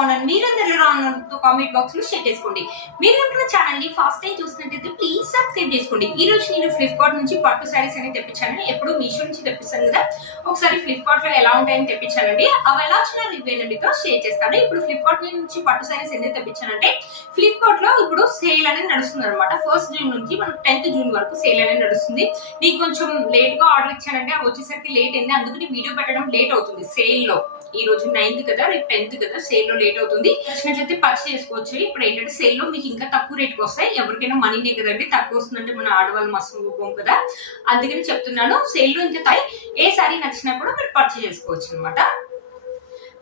బాగున్నాను. మీరందరూ ఎలా ఉన్నారో కామెంట్ బాక్స్ లో షేర్ చేసుకోండి. మీరు కనుక ఛానల్ ని ఫస్ట్ టైం చూసినట్టయితే ప్లీజ్ సబ్స్క్రైబ్ చేసుకోండి. ఈ రోజు నేను ఫ్లిప్కార్ట్ నుంచి పట్టు శారీస్ అనేది తెప్పించాను. ఎప్పుడు మీషో నుంచి తెప్పిస్తాను కదా, ఒకసారి ఫ్లిప్కార్ట్ లో ఎలా ఉంటాయని తెప్పించానండి. అవి ఎలా వచ్చిన రివ్యూ మీతో షేర్ చేస్తాను. ఇప్పుడు ఫ్లిప్కార్ట్ నుంచి పట్టు శారీస్ ఎందుకు తెప్పించానంటే, ఫ్లిప్కార్ట్ లో ఇప్పుడు సేల్ అనేది నడుస్తుంది అనమాట. 1 జూన్ నుంచి మనకు 10th జూన్ వరకు సేల్ అనేది నడుస్తుంది. నీకు కొంచెం లేట్ గా ఆర్డర్ ఇచ్చానంటే అవి వచ్చేసరికి లేట్ అయింది, అందుకని వీడియో పెట్టడం లేట్ అవుతుంది. సేల్ లో ఈ రోజు 9th కదా, రేపు 10th కదా, సేల్ లో లేట్ అవుతుంది. నచ్చినట్లయితే పర్చేస్ చేసుకోవచ్చు. ఇప్పుడు ఏంటంటే సేల్ లో మీకు ఇంకా తక్కువ రేట్కి వస్తాయి. ఎవరికైనా మనీనే కదండి, తక్కువ వస్తుందంటే మన ఆడవాళ్ళు మస్తు ఊపం కదా, అందుకని చెప్తున్నాను. సేల్ లో ఇంకా ఏ సారీ నచ్చినా కూడా మీరు పర్చేస్ చేసుకోవచ్చు అనమాట.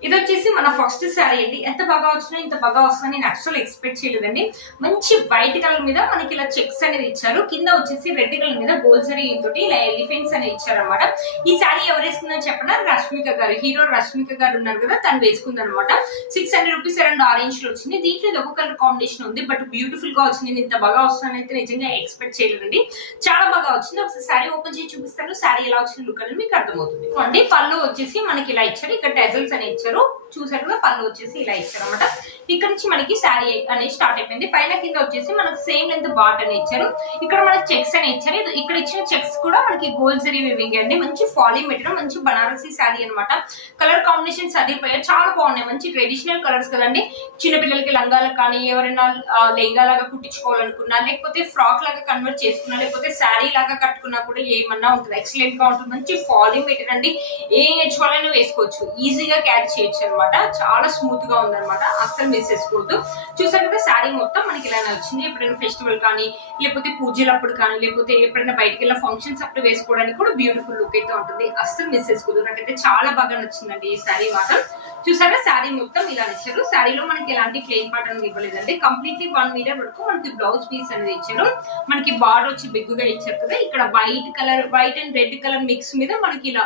ఇది వచ్చేసి మన ఫస్ట్ శారీ అండి. ఎంత బాగా వచ్చినా ఇంత బాగా వస్తుందని నేను అసలు ఎక్స్పెక్ట్ చేయలేదండి. మంచి వైట్ కలర్ మీద మనకి ఇలా చెక్స్ అనేది ఇచ్చారు. కింద వచ్చేసి రెడ్ కలర్ మీద గోల్డ్ జరీ తోటి ఇలా ఎలిఫెంట్స్ అనేది ఇచ్చారు అనమాట. ఈ శారీ ఎవరు వేసుకుందని చెప్పిన రష్మిక గారు, హీరో రష్మిక గారు ఉన్నారు కదా, తను వేసుకుంది అనమాట. 600 రూపీస్ అరౌండ్ ఆరెంజ్ లో వచ్చింది. దీంట్లో ఇది ఒక కలర్ కాంబినేషన్ ఉంది, బట్ బ్యూటిఫుల్ గా వచ్చింది. నేను ఇంత బాగా వస్తుందని అయితే నిజంగా ఎక్స్పెక్ట్ చేయలేదండి. చాలా బాగా వచ్చింది. ఒకసారి శారీ ఓపెన్ చేసి చూపిస్తాను. శారీ ఎలా వచ్చింది లుక్ అనేది మీకు అర్థమవుతుంది. అండి పళ్ళు వచ్చేసి మనకి ఇలా ఇచ్చారు. ఇక్కడ టెజల్స్ అని ఇచ్చారు, చూసారు కదా. పళ్ళు వచ్చేసి ఇలా ఇచ్చారు అనమాట. ఇక్కడ నుంచి మనకి శారీ అనేది స్టార్ట్ అయిపోయింది. పైన కింద వచ్చేసి మనకు సేమ్ లెంత్ బాట్ అని ఇచ్చారు. ఇక్కడ మనకి చెక్స్ అని ఇచ్చారు. ఇక్కడ ఇచ్చిన చెక్స్ కూడా మనకి గోల్డ్ జరీ వీవింగ్ అండి. మంచి ఫాలీ మెటీరియల్, మంచి బనారసీ శారీ అనమాట. కలర్ కాంబినేషన్స్ అదిరిపోయాయి, చాలా బాగున్నాయి. మంచి ట్రెడిషనల్ కలర్స్ కదండి. చిన్నపిల్లలకి లంగాలకు కానీ, ఎవరైనా లెంగా లాగా కుట్టించుకోవాలనుకున్నా, లేకపోతే ఫ్రాక్ లాగా కన్వర్ట్ చేసుకున్నా, లేకపోతే శారీ లాగా కట్టుకున్నా కూడా ఏమన్నా ఉంటుంది. ఎక్సలెంట్ గా ఉంటుంది. మంచి ఫాలీ మెటీరియల్ అండి. ఏ ఏజ్ వాళ్ళైనా వేసుకోవచ్చు, ఈజీగా క్యారీ చేయొచ్చు అనమాట. చాలా స్మూత్ గా ఉందన్నమాట, అస్సలు మిస్ చేసుకోవద్దు. చూసారు కదా, శారీ మొత్తం మనకి ఇలానే వచ్చింది. ఎప్పుడైనా ఫెస్టివల్ కానీ, లేకపోతే పూజలప్పుడు కానీ, లేకపోతే ఎప్పుడైనా బయటకి వెళ్ళిన ఫంక్షన్స్ అప్పుడు వేసుకోవడానికి కూడా బ్యూటిఫుల్ లుక్ అయితే ఉంటుంది. అస్సలు మిస్ చేసుకోవద్దు. నాకైతే చాలా బాగా నచ్చిందండి ఈ శారీ మాత్రం. చూసారా, శారీ మొత్తం ఇలా ఇచ్చారు. శారీలో మనకి ఎలాంటి ప్లెయిన్ పార్ట్ అనేది ఇవ్వలేదండి. కంప్లీట్లీ 1 మీటర్ వరకు మనకి బ్లౌజ్ పీస్ అనేది ఇచ్చారు. మనకి బార్డర్ వచ్చి బిగ్గుగా ఇచ్చారు కదా. ఇక్కడ white and red colour mix మీద మనకి ఇలా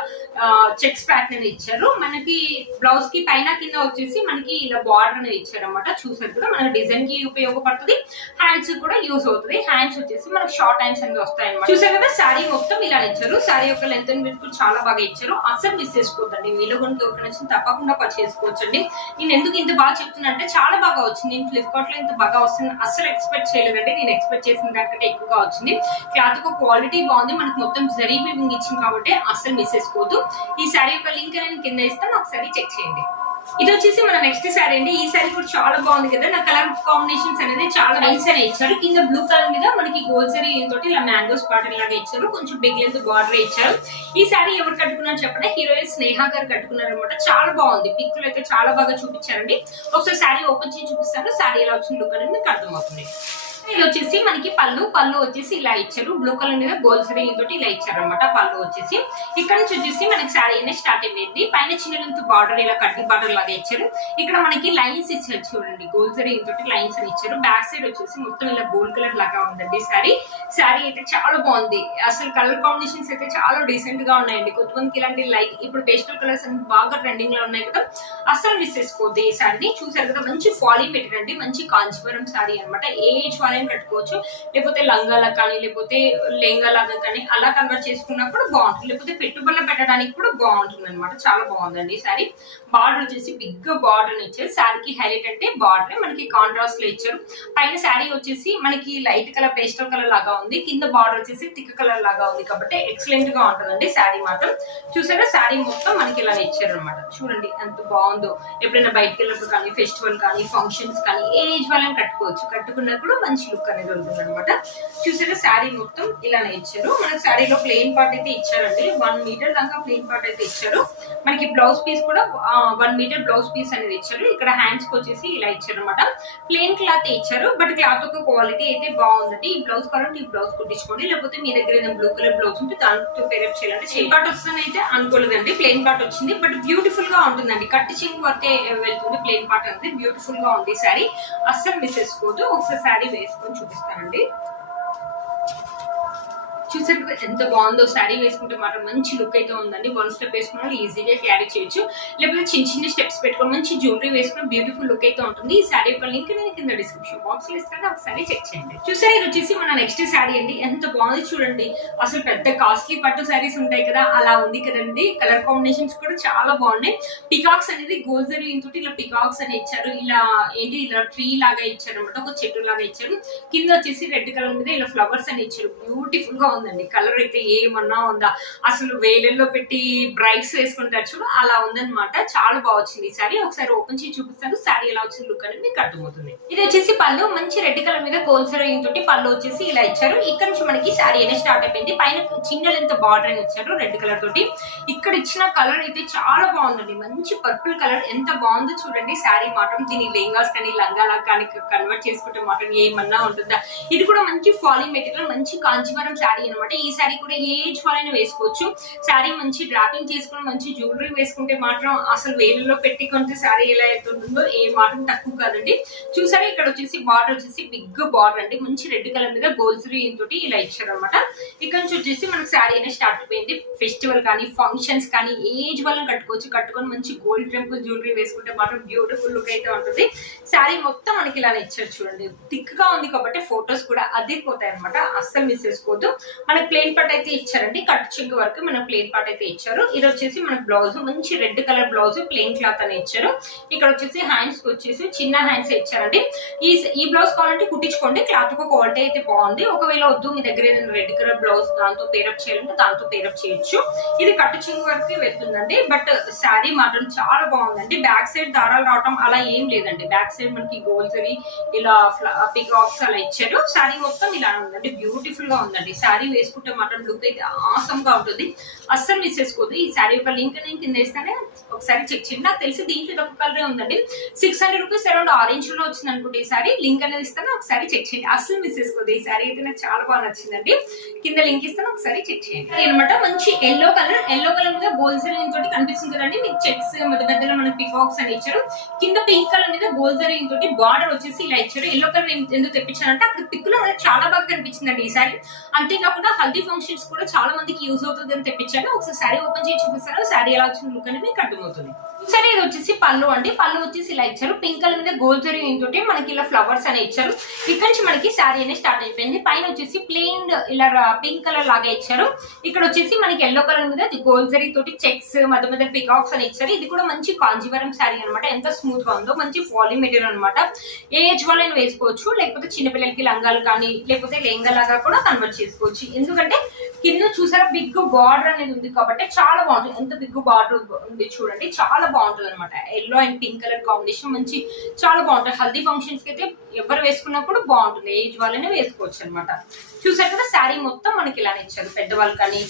చెక్స్ ప్యాటర్న్ అనేది ఇచ్చారు. మనకి బ్లౌజ్ కి పైన కింద వచ్చేసి మనకి ఇలా బార్డర్ అనేది ఇచ్చారు అనమాట. చూసారు కూడా, మనకి డిజైన్ కి ఉపయోగపడుతుంది. హ్యాండ్స్ కూడా యూజ్ అవుతుంది. హ్యాండ్స్ వచ్చేసి మనకి షార్ట్ హ్యాండ్స్ అనేది వస్తాయి అనమాట. చూసారు కదా, శారీ మొత్తం ఇలా ఇచ్చారు. శారీ యొక్క లెంత్ కూడా చాలా బాగా ఇచ్చారు. అస్సలు మిస్ చేసుకోవద్దండి. మీలో కనుక ఒక నచ్చింది తప్పకుండా పర్చేస్ చేసుకోవచ్చండి. నేను ఎందుకు ఇంత బాగా చెప్తున్నా అంటే, చాలా బాగా వచ్చింది. నేను ఫ్లిప్కార్ట్ లో ఇంత బాగా వస్తుంది అస్సలు ఎక్స్పెక్ట్ చేయలేదండి. నేను ఎక్స్పెక్ట్ చేసిన దానికంటే ఎక్కువగా వచ్చింది. క్లాత్ యొక్క క్వాలిటీ బాగుంది. మనకు మొత్తం జరీ వీవింగ్ ఇచ్చింది కాబట్టి అస్సలు మిస్ చేసుకోవద్దు. ఈ శారీ యొక్క లింక్ నేను కింద ఇస్తాను, ఒకసారి చెక్ చేయండి. ఇది వచ్చేసి మన నెక్స్ట్ శారీ అండి. ఈ శారీ కూడా చాలా బాగుంది కదా. నా కలర్ కాంబినేషన్స్ అనేది చాలా నైస్ అని ఇచ్చారు. కింద బ్లూ కలర్ మీద మనకి గోల్డ్ జరీ తోటి ఇలా మ్యాంగోస్ పాటర్ లాగా ఇచ్చారు. కొంచెం బిగ్ లెంత్ బార్డర్ ఇచ్చారు. ఈ శారీ ఎవరు కట్టుకున్నారు చెప్పండి, హీరోయిన్ స్నేహ గారు కట్టుకున్నారు అనమాట. చాలా బాగుంది. పిక్లు అయితే చాలా బాగా చూపించారండి. ఒకసారి శారీ ఓపెన్ చేసి చూపిస్తాను. శారీ ఎలా వచ్చిన లుక్ అనేది మీకు అర్థమవుతుంది. ఇది వచ్చేసి మనకి పళ్ళు వచ్చేసి ఇలా ఇచ్చారు. బ్లూ కలర్ మీద గోల్డ్ జరీ తోటి ఇలా ఇచ్చారు అనమాట. పళ్ళు వచ్చేసి ఇక్కడ నుంచి వచ్చేసి మనకి శారీ అనేది స్టార్ట్ అయిపోయింది. పైన చిన్న లెంత్ బార్డర్ ఇలా కట్టి బార్డర్ లాగా ఇచ్చారు. ఇక్కడ మనకి లైన్స్ ఇచ్చారు చూడండి, గోల్డ్ జరీ తోటి లైన్స్ అని ఇచ్చారు. బ్యాక్ సైడ్ వచ్చేసి మొత్తం ఇలా గోల్డ్ కలర్ లాగా ఉందండి శారీ అయితే చాలా బాగుంది. అసలు కలర్ కాంబినేషన్స్ అయితే చాలా డీసెంట్ గా ఉన్నాయండి. కొంతమందికి ఇలాంటి లైట్ ఇప్పుడు పేస్టల్ కలర్స్ అనేది బాగా ట్రెండింగ్ లో ఉన్నాయి కదా, అస్సలు మిస్ చేసుకోవద్దు. ఈ శారీని చూసారు కదా, మంచి ఫాలీ మెటీరియల్ అండి. మంచి కాంచీవరం శారీ అనమాట. ఏజ్ కట్టుకోవచ్చు, లేకపోతే లంగాలా కానీ, లేకపోతే లెంగా లాగా కానీ అలా కన్వర్ట్ చేసుకున్నప్పుడు బాగుంటుంది. లేకపోతే పెట్టుబడులు పెట్టడానికి కూడా బాగుంటుంది అనమాట. చాలా బాగుందండి శారీ. బార్డర్ వచ్చేసి బిగ్ బార్డర్ ఇచ్చారు. శారీకి హైలైట్ అంటే బార్డర్ మనకి కాంట్రాస్ట్ లో ఇచ్చారు. పైన శారీ వచ్చేసి మనకి లైట్ కలర్ పేస్టల్ కలర్ లాగా ఉంది. కింద బార్డర్ వచ్చేసి థిక్ కలర్ లాగా ఉంది కాబట్టి ఎక్సలెంట్ గా ఉంటుందండి శారీ మాత్రం. చూసారా, శారీ మొత్తం మనకి ఇలా ఇచ్చారు అనమాట. చూడండి ఎంత బాగుందో. ఎప్పుడైనా బయటకు వెళ్ళినప్పుడు కానీ, ఫెస్టివల్ కానీ, ఫంక్షన్స్ కానీ ఏజ్ వాళ్ళని కట్టుకోవచ్చు. కట్టుకున్నప్పుడు మంచి లుక్ అనేది ఉంటుంది అనమాట. చూసారా, శారీ మొత్తం ఇలానే ఇచ్చారు. మనకి శారీలో ప్లెయిన్ పార్ట్ అయితే ఇచ్చారండి. 1 మీటర్ దాకా ప్లెయిన్ పార్ట్ అయితే ఇచ్చారు. మనకి బ్లౌజ్ పీస్ కూడా 1 మీటర్ బ్లౌజ్ పీస్ అనేది ఇచ్చారు. ఇక్కడ హ్యాండ్స్ కి వచ్చేసి ఇలా ఇచ్చారు అనమాట. ప్లెయిన్ క్లాత్ ఇచ్చారు, బట్ క్లాత్ యొక్క క్వాలిటీ అయితే బాగుందండి. ఈ బ్లౌజ్ కావాలంటే ఈ బ్లౌజ్ కుట్టించుకోండి, లేకపోతే మీ దగ్గర ఏదైనా బ్లూ కలర్ బ్లౌజ్ ఉంటే దాంతో పేరప్ చేయాలంటే ప్లెయిన్ పార్ట్ వస్తుందని అయితే అనుకోలేదండి. ప్లెయిన్ పార్ట్ వచ్చింది, బట్ బ్యూటిఫుల్ గా ఉంటుందండి. కట్టింగ్ వర్కే వెళ్తుంది. ప్లెయిన్ పార్ట్ అనేది బ్యూటిఫుల్ గా ఉంది శారీ. అస్సలు మిస్ చేసుకోవద్దు. ఒకసారి శారీ వేసుకొని చూపిస్తానండి. చూసారు కదా ఎంత బాగుందో. శారీ వేసుకుంటే మాత్రం మంచి లుక్ అయితే ఉందండి. 1 స్టెప్ వేసుకున్న ఈజీగా క్యారీ చేయొచ్చు, లేకపోతే చిన్న చిన్న స్టెప్స్ పెట్టుకొని మంచి జ్యువెలరీ వేసుకున్న బ్యూటిఫుల్ లుక్ అయితే ఉంటుంది. ఈ శారీ యొక్క లింక్ నేను కింద డిస్క్రిప్షన్ బాక్స్ లో ఇస్తాను, ఒకసారి చెక్ చేయండి. చూసారు, ఇది వచ్చేసి మన నెక్స్ట్ శారీ అండి. ఎంత బాగుంది చూడండి. అసలు పెద్ద కాస్ట్లీ పట్టు శారీస్ ఉంటాయి కదా, అలా ఉంది కదండి. కలర్ కాంబినేషన్స్ కూడా చాలా బాగున్నాయి. పికాక్స్ అనేది గోల్డ్ జరీ తోటి ఇలా పికాక్స్ అని ఇచ్చారు. ఇలా ఏంటి ఇలా ట్రీ లాగా ఇచ్చారు అనమాట, ఒక చెట్టు లాగా ఇచ్చారు. కింద వచ్చేసి రెడ్ కలర్ మీద ఇలా ఫ్లవర్స్ అని ఇచ్చారు. బ్యూటిఫుల్ గా ఉందండి. కలర్ అయితే ఏమన్నా ఉందా, అసలు వేలల్లో పెట్టి బ్రైట్స్ వేసుకుంటారు చూడు, అలా ఉందన్నమాట. చాలా బాగా వచ్చింది ఈ శారీ. ఒకసారి ఓపెన్ చేసి చూపిస్తాను శారీ ఎలా వచ్చింది లుక్ అనేది మీకు అర్థమవుతుంది. ఇది వచ్చేసి పళ్ళు, మంచి రెడ్ కలర్ మీద గోల్డ్ జరీ తోటి పళ్ళు వచ్చేసి ఇలా ఇచ్చారు. ఇక్కడ నుంచి మనకి శారీ అనేది స్టార్ట్ అయిపోయింది. పైన చిన్న లెంత్ బార్డర్ అని ఇచ్చారు రెడ్ కలర్ తోటి. ఇక్కడ ఇచ్చిన కలర్ అయితే చాలా బాగుందండి. మంచి పర్పుల్ కలర్, ఎంత బాగుందో చూడండి. శారీ మాత్రం దీని లెహంగాస్ కానీ లంగాలా కానీ కన్వర్ట్ చేసుకుంటే మాత్రం ఏమన్నా ఉంటుందా. ఇది కూడా మంచి ఫాలింగ్ మెటీరియల్, మంచి కాంచీవరం శారీ అనమాట. ఈ శారీ కూడా ఏ ఏజ్ వాళ్ళైనా వేసుకోవచ్చు. శారీ మంచి డ్రాపింగ్ చేసుకుని మంచి జ్యువెలరీ వేసుకుంటే మాత్రం అసలు వేలలో పెట్టి కొంటే శారీ ఎలా అయితే ఉంటుందో ఏ మాత్రం తక్కువ కాదండి. చూసారా, ఇక్కడ వచ్చేసి బార్డర్ వచ్చేసి బిగ్ బార్డర్ అండి. మంచి రెడ్ కలర్ మీద గోల్డ్ జరీ తోటి ఇలా ఇచ్చారు అనమాట. ఇక్కడ నుంచి వచ్చేసి మనకు శారీ అనేది స్టార్ట్ అయిపోయింది. ఫెస్టివల్ కానీ ఫంక్షన్స్ కానీ ఏజ్ వాళ్ళని కట్టుకోవచ్చు. కట్టుకొని మంచి గోల్డ్ టెంపుల్ జ్యువెలరీ వేసుకుంటే మాత్రం బ్యూటిఫుల్ లుక్ అయితే ఉంటుంది. శారీ మొత్తం మనకి ఇలా ఇచ్చారు చూడండి. థిక్ గా ఉంది కాబట్టి ఫొటోస్ కూడా అదిరిపోతాయి అనమాట, అస్సలు మిస్ చేసుకోవద్దు. మనకి ప్లెయిన్ పార్ట్ అయితే ఇచ్చారండి, కట్ చింక్ వరకు మనకు ప్లెయిన్ పార్ట్ అయితే ఇచ్చారు. ఇది వచ్చేసి మనకు బ్లౌజ్, మంచి red colour blouse, plain cloth అని ఇచ్చారు. ఇక్కడ వచ్చేసి హ్యాండ్స్ వచ్చేసి చిన్న హ్యాండ్స్ ఇచ్చారండి. ఈ బ్లౌజ్ కావాలంటే కుట్టించుకోండి, క్లాత్ క్వాలిటీ అయితే బాగుంది. ఒకవేళ వద్దు మీ దగ్గర ఏదైనా రెడ్ కలర్ బ్లౌజ్ దాంతో పేరప్ చేయాలంటే దాంతో పేరప్ చేయొచ్చు. ఇది కట్ చింక్ వరకు వెళ్తుందండి. బట్ శారీ మాత్రం చాలా బాగుందండి. బ్యాక్ సైడ్ దారాలు రావటం అలా ఏం లేదండి. బ్యాక్ సైడ్ మనకి గోల్డ్ జరీ ఇలా పికాక్స్ అలా ఇచ్చారు. శారీ మొత్తం ఇలా ఉందండి, బ్యూటిఫుల్ గా ఉందండి. శారీ వేసుకుంటే మాత్రం లుక్ అయితే ఆసమ్ గా ఉంటుంది, అస్సలు మిస్ చేసుకోవద్దు. ఈ శారీ యొక్క లింక్ నేను కింద ఇస్తానే, ఒకసారి చెక్ చేయండి. నాకు తెలిసి దీంట్లో ఒక కలరే ఉందండి. 600 రూపీస్ అరౌండ్ ఆరెంజ్ లో వచ్చింది అనుకుంటే ఈ శారీ. లింక్ అనేది ఇస్తాను, ఒకసారి చెక్ చేయండి, అస్సలు మిస్ చేసుకోవద్దు. ఈ శారీ అయితే నాకు చాలా బాగా నచ్చిందండి. కింద లింక్ ఇస్తాను, ఒకసారి చెక్ చేయండి. అనమాట మంచి ఎల్లో కలర్ మీద గోల్డ్ జరీ తోటి కనిపిస్తుంది కదండి. మీకు చెక్స్ మధ్యలో మనకి పికాక్స్ అని ఇచ్చారు. కింద పింక్ కలర్ మీద గోల్డ్ జరీ తోటి బార్డర్ వచ్చేసి ఇలా ఇచ్చారు. ఎల్లో కలర్ ఎందుకు తెప్పించారంటే అక్కడ పిక్ లో మనకి చాలా బాగా కనిపించిందండి ఈ శారీ. అంతేకాకుండా హల్దీ ఫంక్షన్స్ కూడా చాలా మందికి యూజ్ అవుతుంది అని తెప్పించాను. ఒకసారి శారీ ఓపెన్ చేసి చూపిస్తాను, శారీ ఎలా వచ్చింది లుక్ అనేది మీకు అర్థమవుతుంది. సరే, ఇది వచ్చేసి పళ్ళు అండి. పళ్ళు వచ్చేసి ఇలా ఇచ్చారు. పింక్ కలర్ మీద గోల్డ్ జరీ తోటి మనకి ఇలా ఫ్లవర్స్ అని ఇచ్చారు. ఇక్కడ నుంచి మనకి శారీ అనేది స్టార్ట్ అయిపోయింది. పైన వచ్చేసి ప్లెయిన్ ఇలా పింక్ కలర్ లాగా ఇచ్చారు. ఇక్కడ వచ్చేసి మనకి ఎల్లో కలర్ మీద గోల్డ్ జరీ తోటి చెక్స్ మధ్య పికాక్స్ అని ఇచ్చారు. ఇది కూడా మంచి కాంజీవరం శారీ అనమాట. ఎంత స్మూత్ గా ఉందో, మంచి ఫాలింగ్ మెటీరియల్ అనమాట. ఏ ఏజ్ వాళ్ళైనా వేసుకోవచ్చు, లేకపోతే చిన్నపిల్లలకి లంగాలు కానీ లేకపోతే లెహంగా లాగా కూడా కన్వర్ట్ చేసుకోవచ్చు. ఎందుకంటే కింద చూసారా బిగ్ బార్డర్ అనేది ఉంది కాబట్టి చాలా బాగుంటుంది. ఎంత బిగ్ బార్డర్ ఉంది చూడండి, చాలా బాగుంటుంది అనమాట. Yellow and pink colour combination మంచి చాలా బాగుంటుంది. హల్దీ ఫంక్షన్స్ కి అయితే ఎవరు వేసుకున్నప్పుడు బాగుంటుంది, ఏజ్ వాళ్ళనే వేసుకోవచ్చు అనమాట. చూసారు కదా, శారీ మొత్తం మనకి ఇలానే ఇచ్చారు. పెద్దవాళ్ళు కానీ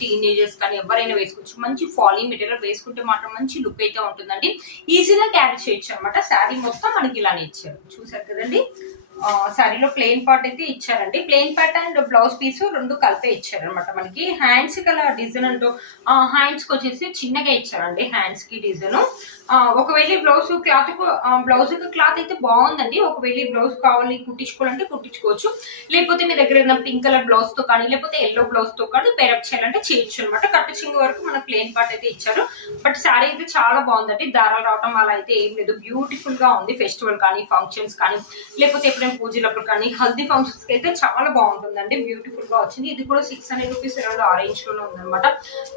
టీనేజర్స్ కానీ ఎవరైనా వేసుకోవచ్చు. మంచి ఫాలింగ్ మెటీరియల్ వేసుకుంటే మాత్రం మంచి లుక్ అయితే ఉంటుందండి. ఈజీగా క్యారీ చేయొచ్చు అనమాట. శారీ మొత్తం మనకి ఇలానే ఇచ్చారు. చూసారు కదండి, శారీలో ప్లెయిన్ పార్ట్ అయితే ఇచ్చారండి. Plain part and blouse piece రెండు కలిపే ఇచ్చారు అనమాట. మనకి హ్యాండ్స్ కి అలా డిజైన్ అంటూ హ్యాండ్స్ కి వచ్చేసి చిన్నగా ఇచ్చారండి. హ్యాండ్స్ కి డిజైన్ ఒకవేళ బ్లౌజ్ క్లాత్ అయితే బాగుందండి. ఒకవేళ బ్లౌజ్ కావాలి కుట్టించుకోవాలంటే కుట్టించుకోవచ్చు, లేకపోతే మీ దగ్గర ఏదైనా పింక్ కలర్ బ్లౌజ్ తో కానీ లేకపోతే ఎల్లో బ్లౌజ్ తో కానీ పేరప్ చేయాలంటే చేయొచ్చు అనమాట. కట్టు చింగు వరకు మన ప్లెయిన్ పార్ట్ అయితే ఇచ్చారు. బట్ శారీ అయితే చాలా బాగుందండి. దారాలు రావడం అలా అయితే ఏం లేదు, బ్యూటిఫుల్ గా ఉంది. ఫెస్టివల్ కానీ ఫంక్షన్స్ కానీ లేకపోతే ఎప్పుడైనా పూజలప్పుడు కానీ హల్దీ ఫంక్షన్స్ కి అయితే చాలా బాగుంటుందండి. బ్యూటిఫుల్ గా వచ్చింది. ఇది కూడా 600 రూపీస్ అరౌండ్ ఆరెంజ్ లో ఉందన్నమాట.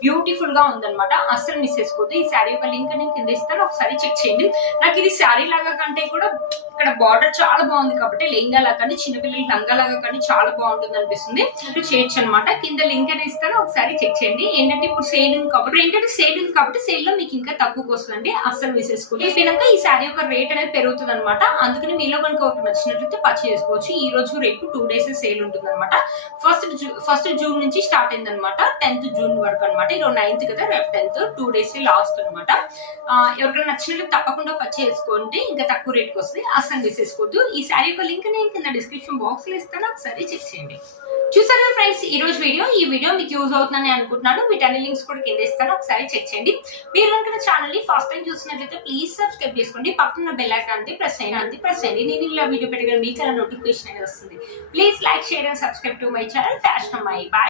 బ్యూటిఫుల్ గా ఉందన్నమాట, అస్సలు మిస్ చేసుకోవద్దు. ఈ శారీ యొక్క లింక్ నేను కింద ఇస్తాను, ఒకసారి చెక్ చేయండి. నాకు ఇది శారీ లాగా కంటే కూడా ఇక్కడ బార్డర్ చాలా బాగుంది కాబట్టి లెహంగా లాగా కానీ చిన్నపిల్లల లంగా లాగా కానీ చాలా బాగుంటుంది అనిపిస్తుంది. చేయొచ్చు అనమాట. కింద లింక్ అనేది ఇస్తాను, ఒకసారి చెక్ చేయండి. ఏంటంటే ఇప్పుడు సేల్ ఉంది కాబట్టి సేల్ లో మీకు ఇంకా తక్కువకి వస్తుందండి, అస్సలు మిస్ చేసుకోండి. అయిపోయినాక ఈ శారీ యొక్క రేట్ అనేది పెరుగుతుంది అనమాట. అందుకని మీలో కనుక ఒకటి నచ్చినట్లయితే పర్చేస్ చేసుకోవచ్చు. ఈ రోజు రేపు 2 days సేల్ ఉంటుంది అనమాట. ఫస్ట్ జూన్ నుంచి స్టార్ట్ అయింది అనమాట, 10th జూన్ వరకు అనమాట. ఈరోజు 9th కదా, రేపు 10th, 2 days లాస్ట్ అనమాట. ఎవరికైనా నచ్చినట్టు తప్పకుండా పర్చేస్ చేసుకోండి, ఇంకా తక్కువ రేట్కి వస్తుంది, అస్సలు మిస్ చేసుకోవద్దు. ఈ శారీ యొక్క లింక్ నేను కింద డిస్క్రిప్షన్ బాక్స్ లో ఇస్తాను, ఒకసారి చెక్ చేయండి. చూసారు కదా ఫ్రెండ్స్, ఈ వీడియో మీకు యూజ్ అవుతుందని అనుకుంటున్నాను. వీటన్ని లింక్స్ కూడా కింద ఇస్తాను, ఒకసారి చెక్ చేయండి. మీరు కనుక ఛానల్ ని ఫస్ట్ టైం చూసినట్లయితే ప్లీజ్ సబ్స్క్రైబ్ చేసుకోండి. పక్కన బెల్ ఐకాన్ ప్రెస్ చేయండి. నేను ఇలా వీడియో పెట్టగానే మీకు అలా నోటిఫికేషన్ అనేది వస్తుంది. Please like, share and subscribe to my channel fashion అమ్మాయి. బాయ్.